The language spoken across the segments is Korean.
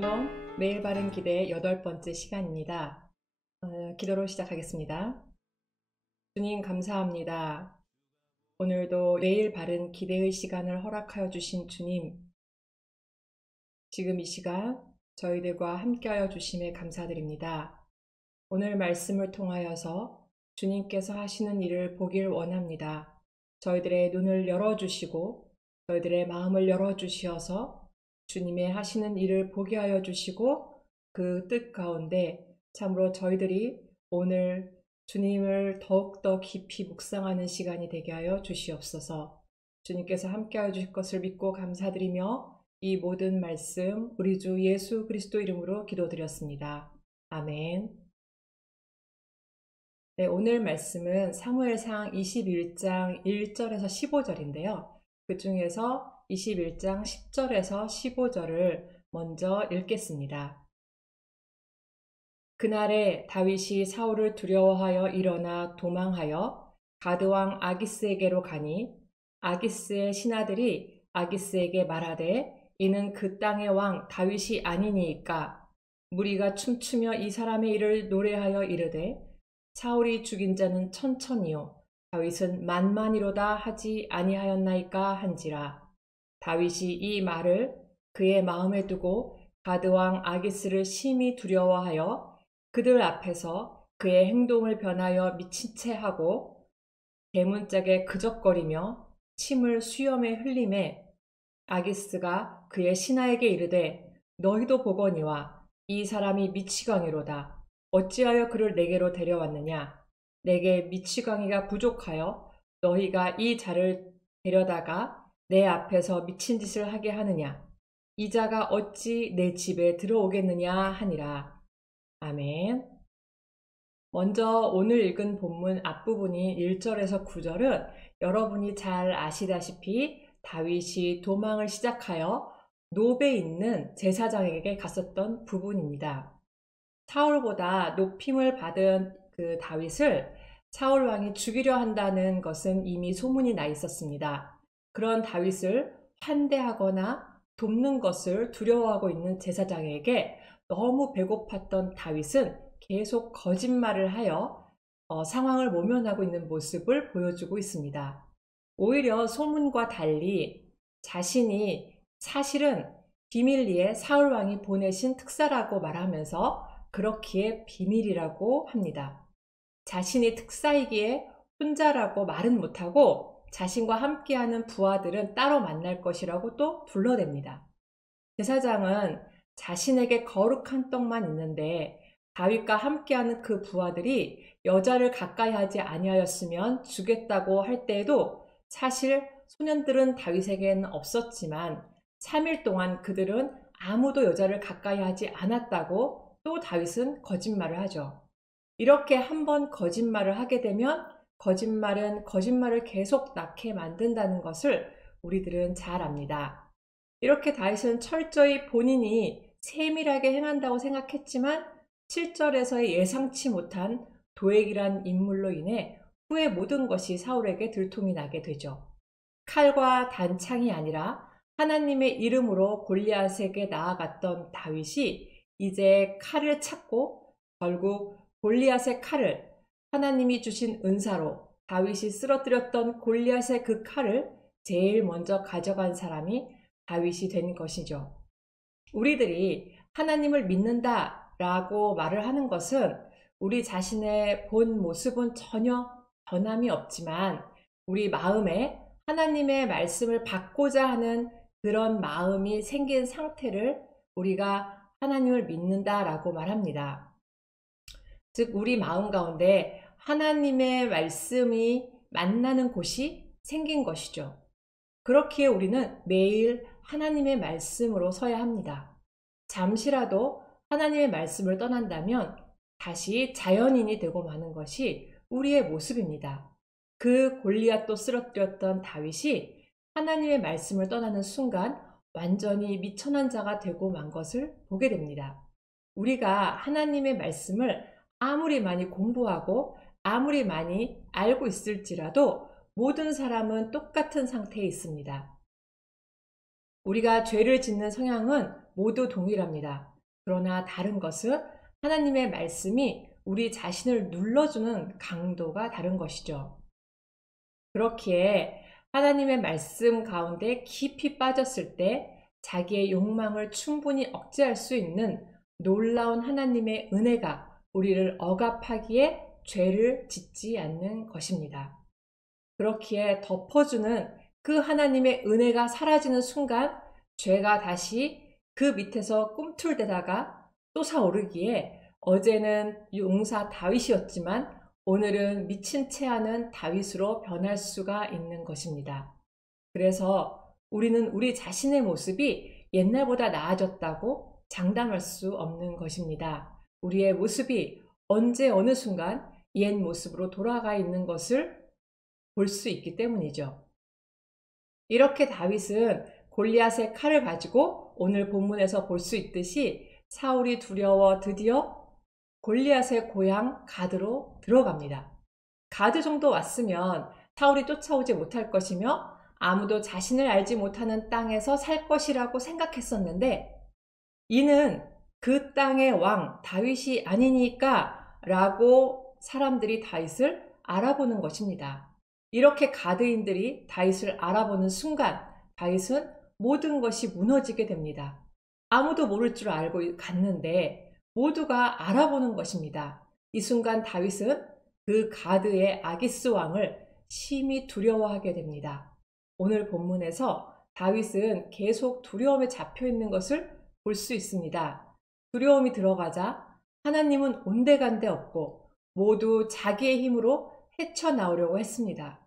샬롬, 매일 바른 기대의 8번째 시간입니다. 기도로 시작하겠습니다. 주님 감사합니다. 오늘도 매일 바른 기대의 시간을 허락하여 주신 주님, 지금 이 시간 저희들과 함께하여 주심에 감사드립니다. 오늘 말씀을 통하여서 주님께서 하시는 일을 보길 원합니다. 저희들의 눈을 열어주시고 저희들의 마음을 열어주시어서 주님의 하시는 일을 보게 하여 주시고 그 뜻 가운데 참으로 저희들이 오늘 주님을 더욱더 깊이 묵상하는 시간이 되게 하여 주시옵소서. 주님께서 함께하여 주실 것을 믿고 감사드리며 이 모든 말씀 우리 주 예수 그리스도 이름으로 기도드렸습니다. 아멘. 네, 오늘 말씀은 사무엘상 21장 1절에서 15절인데요. 그 중에서 21장 10절에서 15절을 먼저 읽겠습니다. 그날에 다윗이 사울을 두려워하여 일어나 도망하여 가드왕 아기스에게로 가니 아기스의 신하들이 아기스에게 말하되 이는 그 땅의 왕 다윗이 아니니이까 무리가 춤추며 이 사람의 일을 노래하여 이르되 사울이 죽인 자는 천천이요 다윗은 만만이로다 하지 아니하였나이까 한지라. 다윗이 이 말을 그의 마음에 두고 가드왕 아기스를 심히 두려워하여 그들 앞에서 그의 행동을 변하여 미친 채 하고 대문짝에 그적거리며 침을 수염에 흘리매 아기스가 그의 신하에게 이르되 너희도 보거니와 이 사람이 미치광이로다. 어찌하여 그를 내게로 데려왔느냐? 내게 미치광이가 부족하여 너희가 이 자를 데려다가 내 앞에서 미친 짓을 하게 하느냐? 이 자가 어찌 내 집에 들어오겠느냐 하니라. 아멘. 먼저 오늘 읽은 본문 앞부분인 1절에서 9절은 여러분이 잘 아시다시피 다윗이 도망을 시작하여 노베에 있는 제사장에게 갔었던 부분입니다. 사울보다 높임을 받은 그 다윗을 사울 왕이 죽이려 한다는 것은 이미 소문이 나 있었습니다. 그런 다윗을 환대하거나 돕는 것을 두려워하고 있는 제사장에게 너무 배고팠던 다윗은 계속 거짓말을 하여 상황을 모면하고 있는 모습을 보여주고 있습니다. 오히려 소문과 달리 자신이 사실은 비밀리에 사울 왕이 보내신 특사라고 말하면서 그렇기에 비밀이라고 합니다. 자신이 특사이기에 혼자라고 말은 못하고 자신과 함께하는 부하들은 따로 만날 것이라고 또 불러댑니다. 제사장은 자신에게 거룩한 떡만 있는데 다윗과 함께하는 그 부하들이 여자를 가까이 하지 아니하였으면 주겠다고 할 때에도 사실 소년들은 다윗에게는 없었지만 3일 동안 그들은 아무도 여자를 가까이 하지 않았다고 또 다윗은 거짓말을 하죠. 이렇게 한번 거짓말을 하게 되면 거짓말은 거짓말을 계속 낳게 만든다는 것을 우리들은 잘 압니다. 이렇게 다윗은 철저히 본인이 세밀하게 행한다고 생각했지만 7절에서의 예상치 못한 도액이란 인물로 인해 후에 모든 것이 사울에게 들통이 나게 되죠. 칼과 단창이 아니라 하나님의 이름으로 골리앗에게 나아갔던 다윗이 이제 칼을 찾고 결국 골리앗의 칼을 하나님이 주신 은사로 다윗이 쓰러뜨렸던 골리앗의 그 칼을 제일 먼저 가져간 사람이 다윗이 된 것이죠. 우리들이 하나님을 믿는다 라고 말을 하는 것은 우리 자신의 본 모습은 전혀 변함이 없지만 우리 마음에 하나님의 말씀을 받고자 하는 그런 마음이 생긴 상태를 우리가 하나님을 믿는다라고 말합니다. 즉 우리 마음 가운데 하나님의 말씀이 만나는 곳이 생긴 것이죠. 그렇기에 우리는 매일 하나님의 말씀으로 서야 합니다. 잠시라도 하나님의 말씀을 떠난다면 다시 자연인이 되고 마는 것이 우리의 모습입니다. 그 골리앗도 쓰러뜨렸던 다윗이 하나님의 말씀을 떠나는 순간 완전히 미천한 자가 되고 만 것을 보게 됩니다. 우리가 하나님의 말씀을 아무리 많이 공부하고 아무리 많이 알고 있을지라도 모든 사람은 똑같은 상태에 있습니다. 우리가 죄를 짓는 성향은 모두 동일합니다. 그러나 다른 것은 하나님의 말씀이 우리 자신을 눌러주는 강도가 다른 것이죠. 그렇기에 하나님의 말씀 가운데 깊이 빠졌을 때 자기의 욕망을 충분히 억제할 수 있는 놀라운 하나님의 은혜가 우리를 억압하기에 죄를 짓지 않는 것입니다. 그렇기에 덮어주는 그 하나님의 은혜가 사라지는 순간 죄가 다시 그 밑에서 꿈틀대다가 솟아오르기에 어제는 용사 다윗이었지만 오늘은 미친 채 하는 다윗으로 변할 수가 있는 것입니다. 그래서 우리는 우리 자신의 모습이 옛날보다 나아졌다고 장담할 수 없는 것입니다. 우리의 모습이 언제 어느 순간 옛 모습으로 돌아가 있는 것을 볼 수 있기 때문이죠. 이렇게 다윗은 골리앗의 칼을 가지고 오늘 본문에서 볼 수 있듯이 사울이 두려워 드디어 골리앗의 고향 가드로 들어갑니다. 가드 정도 왔으면 사울이 쫓아오지 못할 것이며 아무도 자신을 알지 못하는 땅에서 살 것이라고 생각했었는데 이는 그 땅의 왕 다윗이 아니니까 라고 사람들이 다윗을 알아보는 것입니다. 이렇게 가드인들이 다윗을 알아보는 순간 다윗은 모든 것이 무너지게 됩니다. 아무도 모를 줄 알고 갔는데 모두가 알아보는 것입니다. 이 순간 다윗은 그 가드의 아기스 왕을 심히 두려워하게 됩니다. 오늘 본문에서 다윗은 계속 두려움에 잡혀 있는 것을 볼 수 있습니다. 두려움이 들어가자 하나님은 온데간데 없고 모두 자기의 힘으로 헤쳐나오려고 했습니다.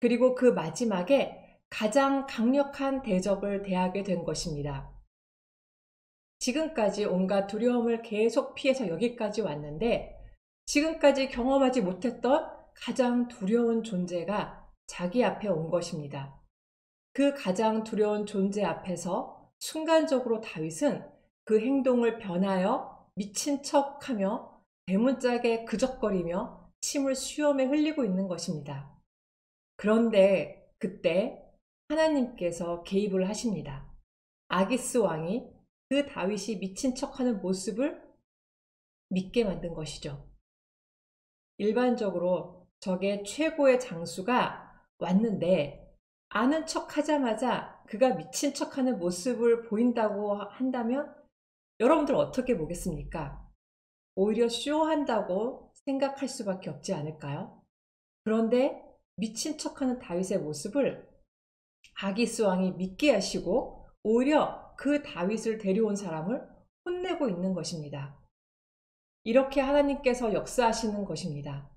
그리고 그 마지막에 가장 강력한 대적을 대하게 된 것입니다. 지금까지 온갖 두려움을 계속 피해서 여기까지 왔는데 지금까지 경험하지 못했던 가장 두려운 존재가 자기 앞에 온 것입니다. 그 가장 두려운 존재 앞에서 순간적으로 다윗은 그 행동을 변하여 미친 척하며 대문짝에 그적거리며 침을 수염에 흘리고 있는 것입니다. 그런데 그때 하나님께서 개입을 하십니다. 아기스 왕이 그 다윗이 미친 척하는 모습을 믿게 만든 것이죠. 일반적으로 적의 최고의 장수가 왔는데 아는 척 하자마자 그가 미친 척하는 모습을 보인다고 한다면 여러분들 어떻게 보겠습니까? 오히려 쇼한다고 생각할 수밖에 없지 않을까요? 그런데 미친 척하는 다윗의 모습을 아기스 왕이 믿게 하시고 오히려 그 다윗을 데려온 사람을 혼내고 있는 것입니다. 이렇게 하나님께서 역사하시는 것입니다.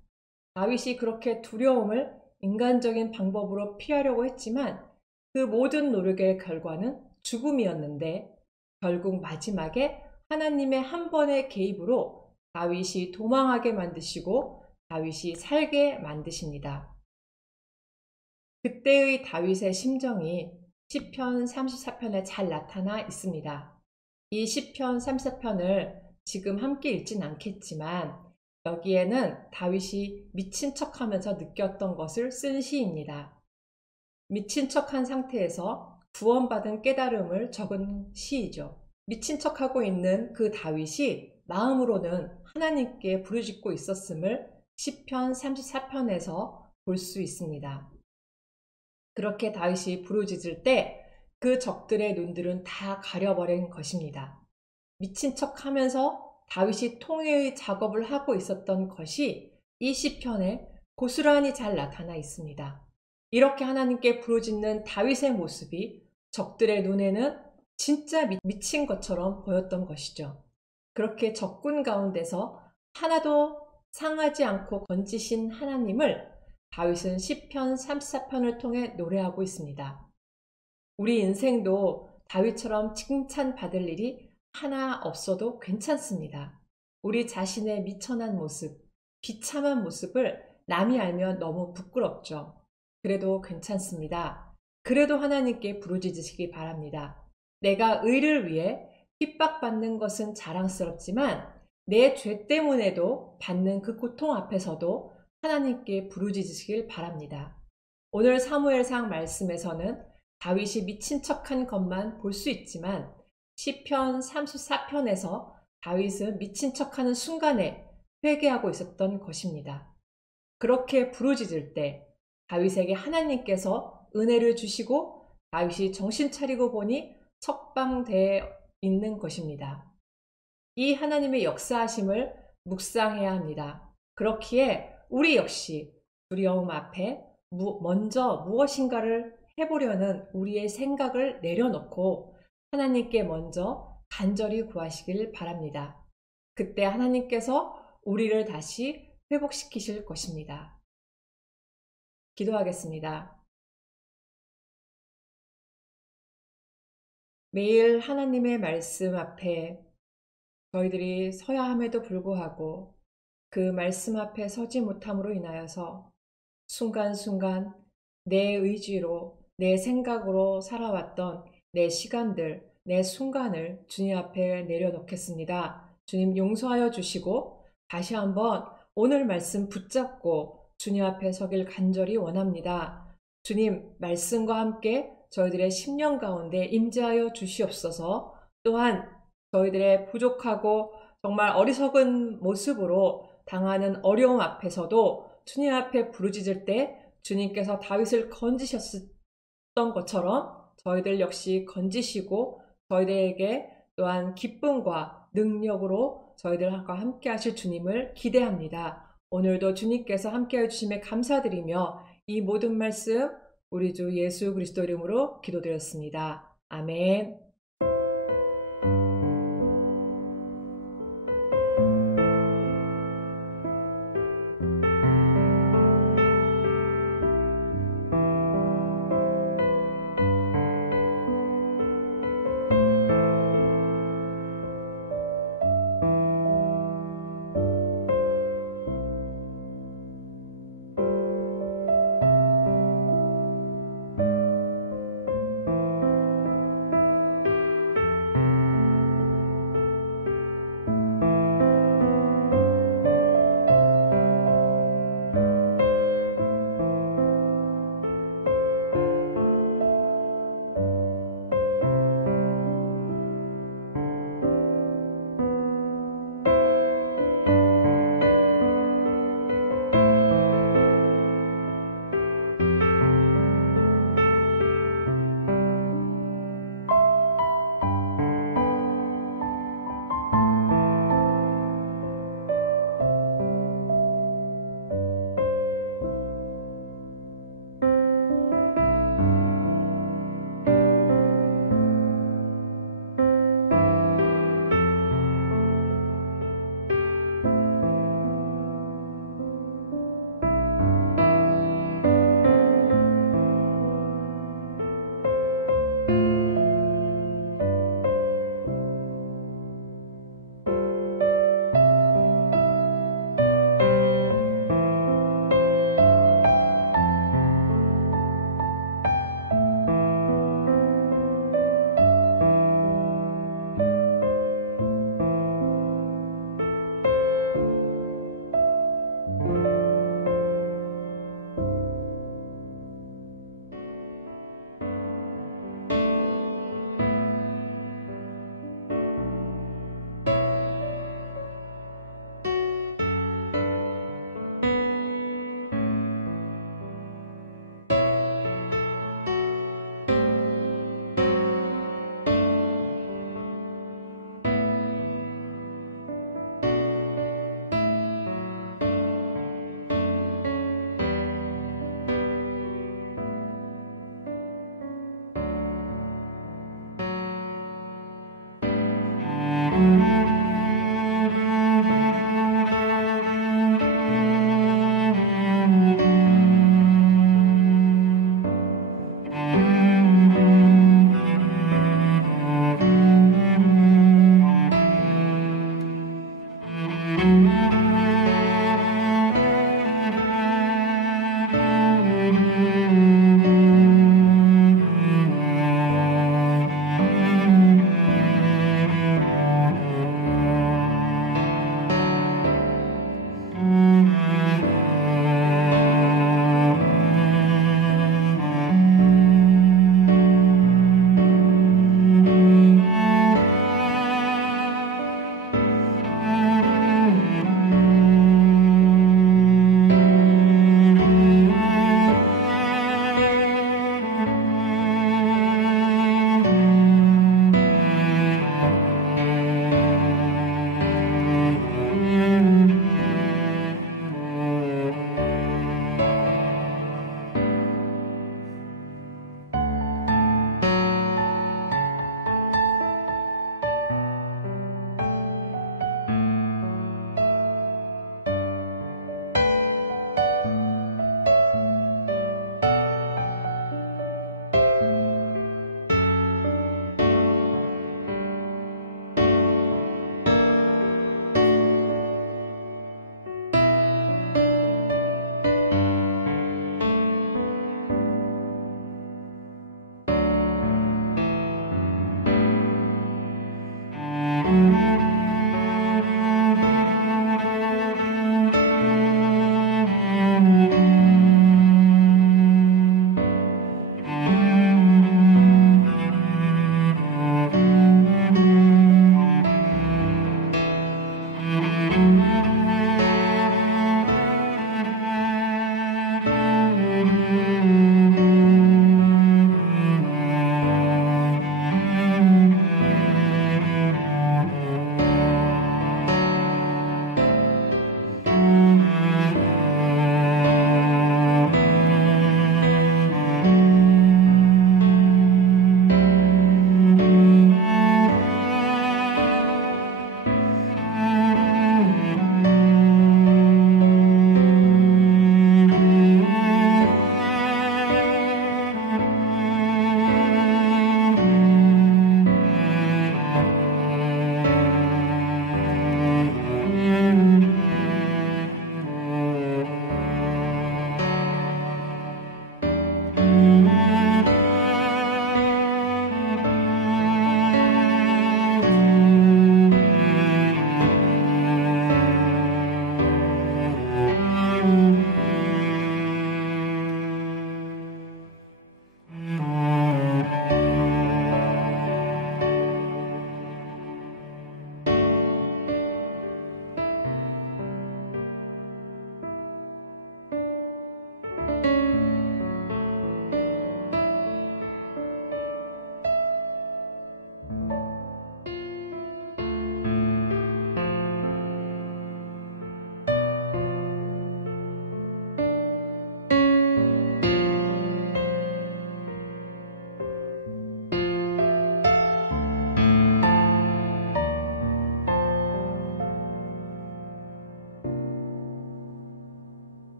다윗이 그렇게 두려움을 인간적인 방법으로 피하려고 했지만 그 모든 노력의 결과는 죽음이었는데 결국 마지막에 하나님의 한 번의 개입으로 다윗이 도망하게 만드시고 다윗이 살게 만드십니다. 그때의 다윗의 심정이 시편 34편에 잘 나타나 있습니다. 이 시편 34편을 지금 함께 읽진 않겠지만 여기에는 다윗이 미친 척하면서 느꼈던 것을 쓴 시입니다. 미친 척한 상태에서 구원받은 깨달음을 적은 시이죠. 미친 척하고 있는 그 다윗이 마음으로는 하나님께 부르짖고 있었음을 시편 34편에서 볼 수 있습니다. 그렇게 다윗이 부르짖을 때 그 적들의 눈들은 다 가려버린 것입니다. 미친 척하면서 다윗이 통회의 작업을 하고 있었던 것이 이 시편에 고스란히 잘 나타나 있습니다. 이렇게 하나님께 부르짖는 다윗의 모습이 적들의 눈에는 진짜 미친 것처럼 보였던 것이죠. 그렇게 적군 가운데서 하나도 상하지 않고 건지신 하나님을 다윗은 시편 34편을 통해 노래하고 있습니다. 우리 인생도 다윗처럼 칭찬받을 일이 하나 없어도 괜찮습니다. 우리 자신의 미천한 모습, 비참한 모습을 남이 알면 너무 부끄럽죠. 그래도 괜찮습니다. 그래도 하나님께 부르짖으시기 바랍니다. 내가 의를 위해 핍박받는 것은 자랑스럽지만 내 죄 때문에도 받는 그 고통 앞에서도 하나님께 부르짖으시길 바랍니다. 오늘 사무엘상 말씀에서는 다윗이 미친 척한 것만 볼 수 있지만 시편 34편에서 다윗은 미친 척하는 순간에 회개하고 있었던 것입니다. 그렇게 부르짖을 때 다윗에게 하나님께서 은혜를 주시고 다윗이 정신 차리고 보니 석방되어 있는 것입니다. 이 하나님의 역사하심을 묵상해야 합니다. 그렇기에 우리 역시 두려움 앞에 먼저 무엇인가를 해보려는 우리의 생각을 내려놓고 하나님께 먼저 간절히 구하시길 바랍니다. 그때 하나님께서 우리를 다시 회복시키실 것입니다. 기도하겠습니다. 매일 하나님의 말씀 앞에 저희들이 서야 함에도 불구하고 그 말씀 앞에 서지 못함으로 인하여서 순간순간 내 의지로, 내 생각으로 살아왔던 내 시간들, 내 순간을 주님 앞에 내려놓겠습니다. 주님 용서하여 주시고 다시 한번 오늘 말씀 붙잡고 주님 앞에 서길 간절히 원합니다. 주님 말씀과 함께 저희들의 심령 가운데 임재하여 주시옵소서. 또한 저희들의 부족하고 정말 어리석은 모습으로 당하는 어려움 앞에서도 주님 앞에 부르짖을 때 주님께서 다윗을 건지셨던 것처럼 저희들 역시 건지시고 저희들에게 또한 기쁨과 능력으로 저희들과 함께 하실 주님을 기대합니다. 오늘도 주님께서 함께 해주심에 감사드리며 이 모든 말씀 우리 주 예수 그리스도 이름으로 기도드렸습니다. 아멘.